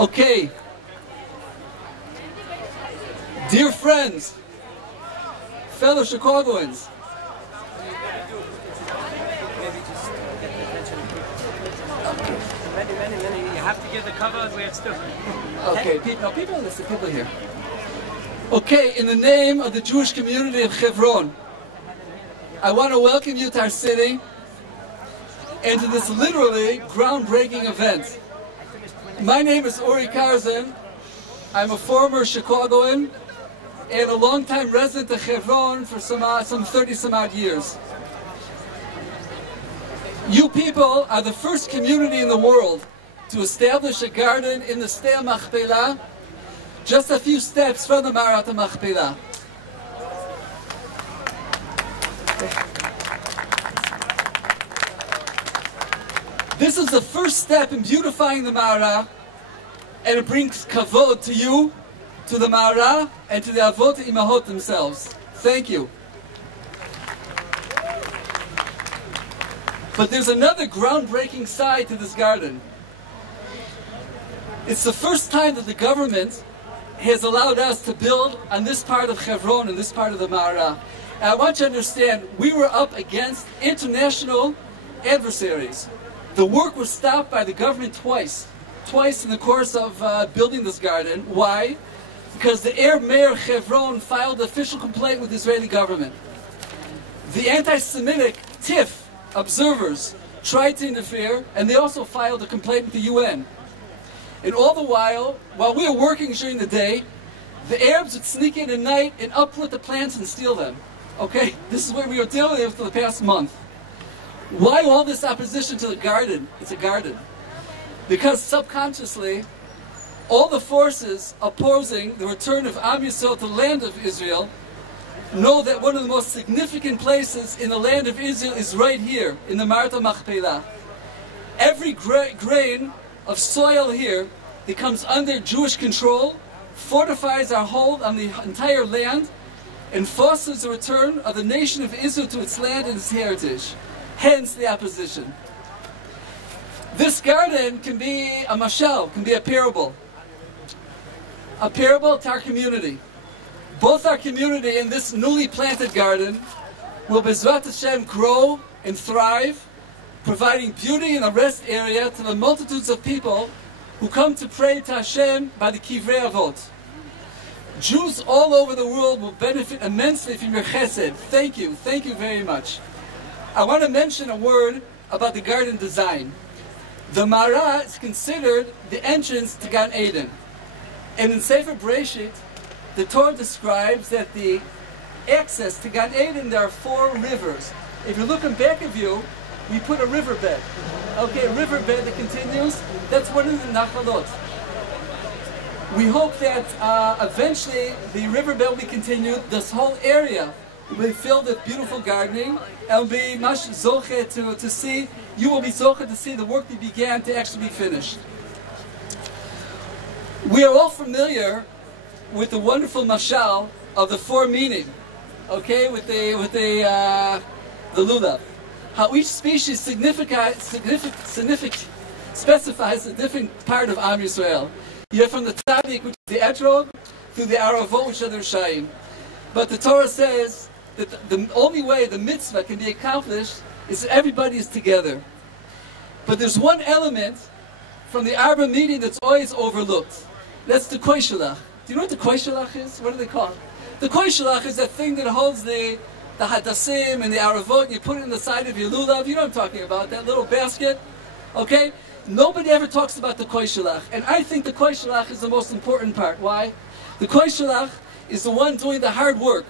Okay. Dear friends, fellow Chicagoans, Many. You have to give the cover. We have still. Okay, people listen. People here. Okay, in the name of the Jewish community of Hebron, I want to welcome you to our city and to this literally groundbreaking event. My name is Uri Karzan. I'm a former Chicagoan and a longtime resident of Hebron for some 30-some odd years. You people are the first community in the world to establish a garden in the Stei Machpelah, just a few steps from the Marat Machpelah. This is the first step in beautifying the Ma'ara, and it brings kavod to you, to the Ma'ara, and to the Avot Imahot themselves. Thank you. But there's another groundbreaking side to this garden. It's the first time that the government has allowed us to build on this part of Hebron and this part of the Ma'ara. And I want you to understand, we were up against international adversaries. The work was stopped by the government twice in the course of building this garden. Why? Because the Mayor Hebron filed an official complaint with the Israeli government. The anti-Semitic TIF observers tried to interfere, and they also filed a complaint with the UN. And all the while we were working during the day, the Arabs would sneak in at night and uproot the plants and steal them. Okay? This is what we were dealing with for the past month. Why all this opposition to the garden? It's a garden. Because subconsciously, all the forces opposing the return of Am Yisrael to the land of Israel know that one of the most significant places in the land of Israel is right here, in the Marat Machpelah. Every grain of soil here that comes under Jewish control fortifies our hold on the entire land and fosters the return of the nation of Israel to its land and its heritage. Hence the opposition. This garden can be a mashal, can be a parable. A parable to our community. Both our community and this newly planted garden will Bezrat Hashem grow and thrive, providing beauty and a rest area to the multitudes of people who come to pray to Hashem by the Kivrei Avot. Jews all over the world will benefit immensely from your chesed. Thank you very much. I want to mention a word about the garden design. The Ma'ara is considered the entrance to Gan Eden. And in Sefer Bereshit, the Torah describes that the access to Gan Eden, there are 4 rivers. If you look in back of you, we put a riverbed. Okay, a riverbed that continues. That's one of the Nachalot. We hope that eventually the riverbed will be continued. This whole area will be filled with beautiful gardening, and will be much zoche to see. You will be zoche to see the work that began to actually be finished. We are all familiar with the wonderful mashal of the 4 meaning, okay, with the lulav. How each species specifies a different part of Am Yisrael. You have from the tzaddik, which is the etrog, through the aravot, which are the rishayim. But the Torah says that the only way the mitzvah can be accomplished is that everybody is together. But there's one element from the Arba meeting that's always overlooked. That's the koishalach. Do you know what the koishalach is? What do they call it? The koishalach is that thing that holds the hadassim and the aravot, and you put it in the side of your lulav. You know what I'm talking about, that little basket. Okay? Nobody ever talks about the koishalach. And I think the koishalach is the most important part. Why? The koishalach is the one doing the hard work.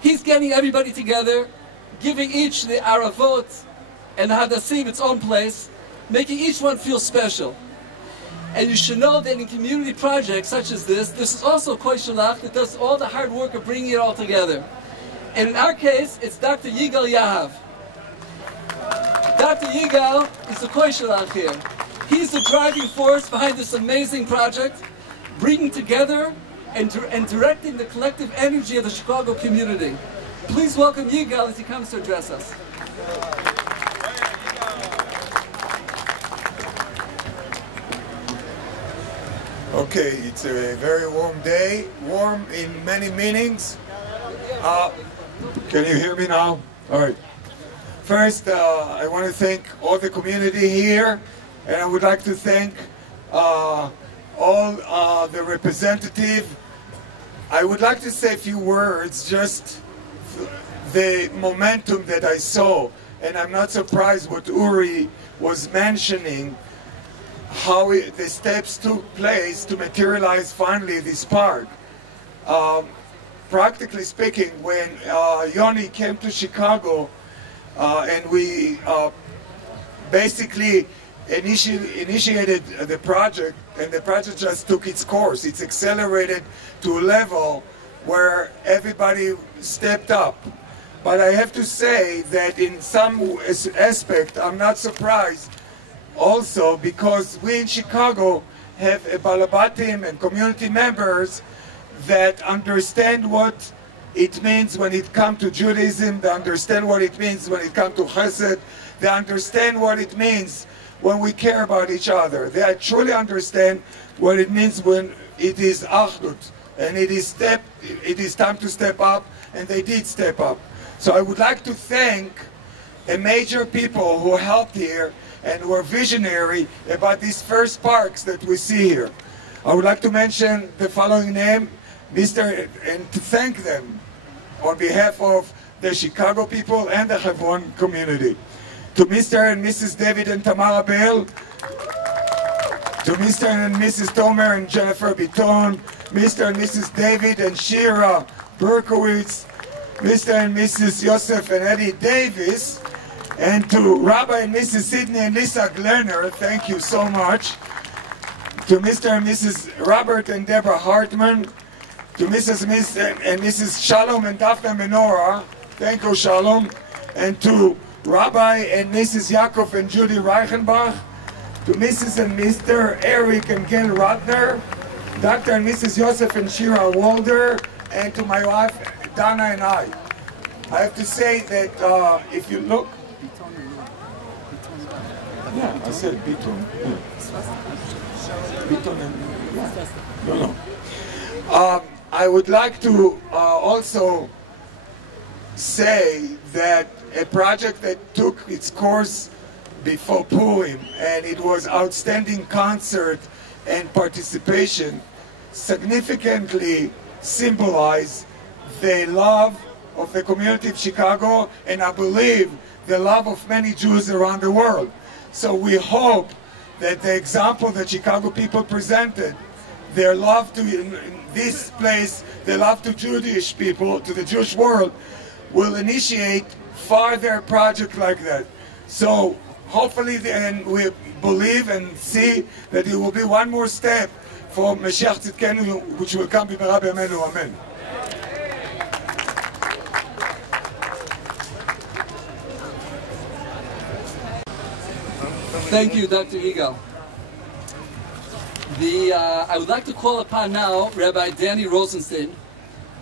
He's getting everybody together, giving each the aravot and the hadassim its own place, making each one feel special. And you should know that in community projects such as this is also a koishalach that does all the hard work of bringing it all together. And in our case, it's Dr. Yigal Yahav. Dr. Yigal is the koishalach here. He's the driving force behind this amazing project, bringing together and directing the collective energy of the Chicago community. Please welcome Yigal as he comes to address us. Okay, it's a very warm day, warm in many meanings. Can you hear me now? All right. First, I want to thank all the community here, and I would like to thank all the representatives. I would like to say a few words, just the momentum that I saw, and I'm not surprised what Uri was mentioning, how the steps took place to materialize finally this park. Practically speaking, when Yoni came to Chicago and we basically initiated the project, and the project just took its course. It's accelerated to a level where everybody stepped up. But I have to say that in some aspect, I'm not surprised also, because we in Chicago have a Balabatim and community members that understand what it means when it comes to Judaism, they understand what it means when it comes to Chesed, they understand what it means when we care about each other. They truly understand what it means when it is Achdut, and it is time to step up, and they did step up. So I would like to thank the major people who helped here and were visionary about these first parks that we see here. I would like to mention the following name, and to thank them on behalf of the Chicago people and the Hebron community. To Mr. and Mrs. David and Tamara Bell, to Mr. and Mrs. Tomer and Jennifer Bitton, Mr. and Mrs. David and Shira Berkowitz, Mr. and Mrs. Yosef and Eddie Davis, and to Rabbi and Mrs. Sidney and Lisa Glenner, thank you so much. To Mr. and Mrs. Robert and Deborah Hartman, to Mrs. and Mrs. Shalom and Daphne Menorah, thank you, Shalom. And to Rabbi and Mrs. Yaakov and Judy Reichenbach, to Mrs. and Mr. Eric and Gail Rotner, Dr. and Mrs. Yosef and Shira Walder, and to my wife, Dana and I. I have to say that if you look, yeah, I said Biton. Biton and no. I would like to also say that a project that took its course before Purim, and it was outstanding concert and participation, significantly symbolized the love of the community of Chicago, and I believe the love of many Jews around the world. So we hope that the example that Chicago people presented, their love to this place, their love to Jewish people, to the Jewish world, will initiate further projects like that. So hopefully, and we believe and see that it will be one more step for Mashiach Tzidkenu, which will come b'mehera b'yameinu, amen. Thank you, Dr. Yigal. I would like to call upon now Rabbi Danny Rosenstein.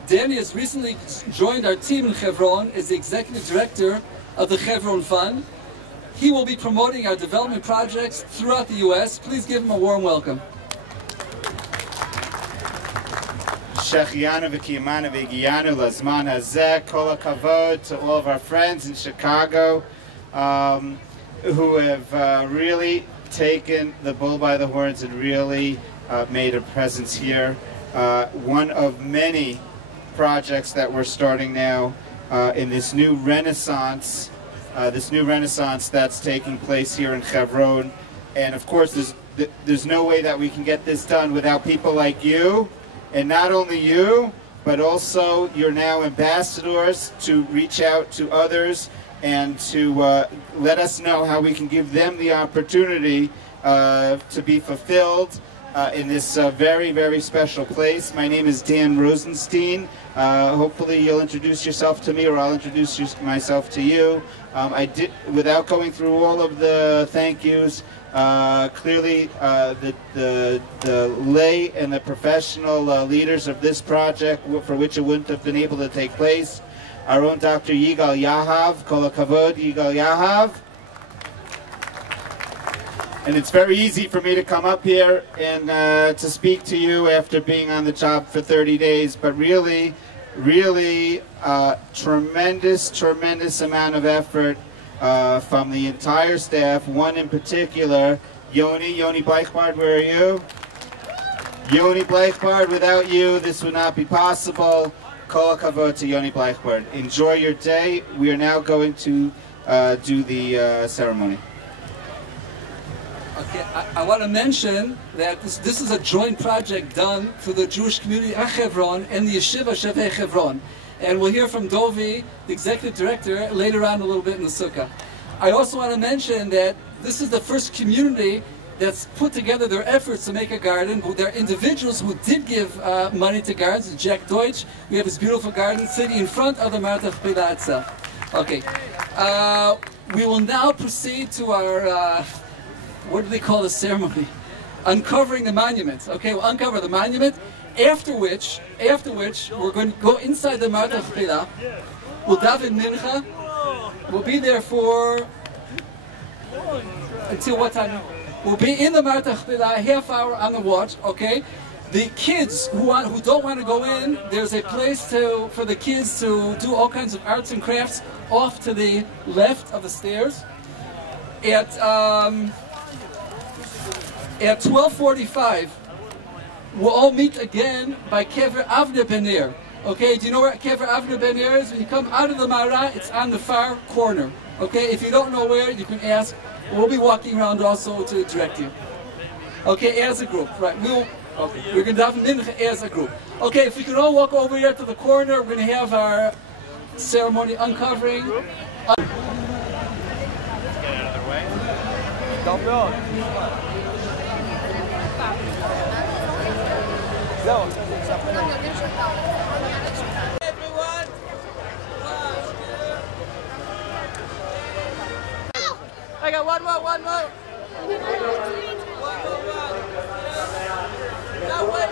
Danny has recently joined our team in Hebron as the Executive Director of the Hebron Fund. He will be promoting our development projects throughout the U.S. Please give him a warm welcome. Shechianu v'kiyamanu v'giyanu lazman hazeh, kol hakavod to all of our friends in Chicago who have really taken the bull by the horns and really made a presence here. One of many projects that we're starting now in this new renaissance that's taking place here in Hebron. And of course, there's no way that we can get this done without people like you. And not only you, but also you're now ambassadors to reach out to others and to let us know how we can give them the opportunity to be fulfilled in this very, very special place. My name is Dan Rosenstein. Hopefully you'll introduce yourself to me, or I'll introduce myself to you. Without going through all of the thank yous, clearly the lay and the professional leaders of this project, for which it wouldn't have been able to take place, our own Dr. Yigal Yahav, Kol HaKavod, Yigal Yahav. And it's very easy for me to come up here and to speak to you after being on the job for 30 days, but really, tremendous amount of effort from the entire staff, one in particular, Yoni Bleichbard, where are you? Yoni Bleichbard, without you, this would not be possible. Kol hakavod to Yoni Bleichbard. Enjoy your day. We are now going to do the ceremony. Okay, I want to mention that this is a joint project done through the Jewish community of Hebron and the Yeshiva Shavei Hebron. And we'll hear from Dovi, the executive director, later on a little bit in the Sukkah. I also want to mention that this is the first community that's put together their efforts to make a garden. There are individuals who did give money to gardens. Jack Deutsch, we have this beautiful garden sitting in front of the Martach Pila itself. Okay, we will now proceed to our, what do they call the ceremony? Uncovering the monument. Okay, we'll uncover the monument, after which we're going to go inside the Martach Pila. We'll daven mincha. We'll be there for, until what time? We'll be in the Martach Pila, a half hour on the watch, okay? The kids who don't want to go in, there's a place for the kids to do all kinds of arts and crafts off to the left of the stairs. At 12:45, we'll all meet again by Kever Avner Bener. Okay, do you know where Kever Avner Bener is? When you come out of the Mara, it's on the far corner. Okay, if you don't know where, you can ask. We'll be walking around also to direct you. Okay, as a group, right? We're going to daven mincha as a group. Okay, if we can all walk over here to the corner, we're going to have our ceremony uncovering. Get out of their way. Don't build. I got one more. Now wait.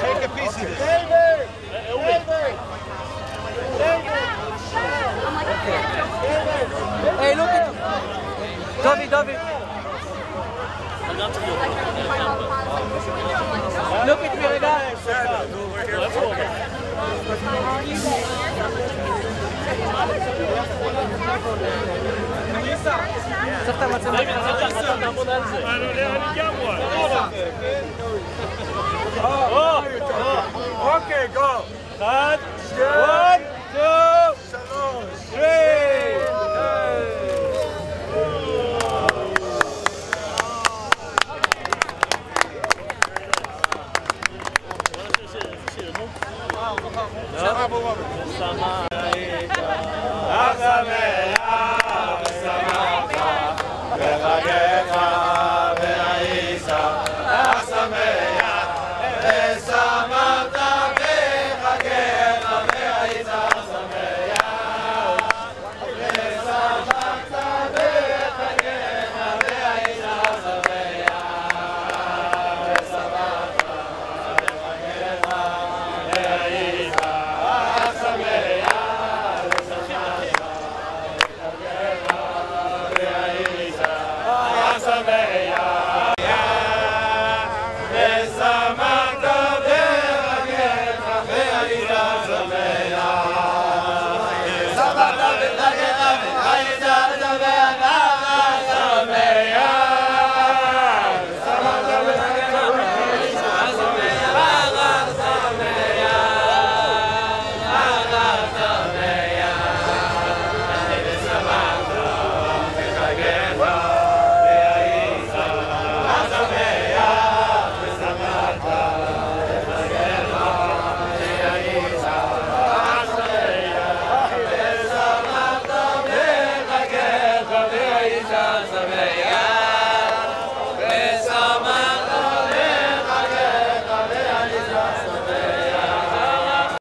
Take a piece of this. Hey, look at David. Look at me, Okay, go. 1, 2, Yes,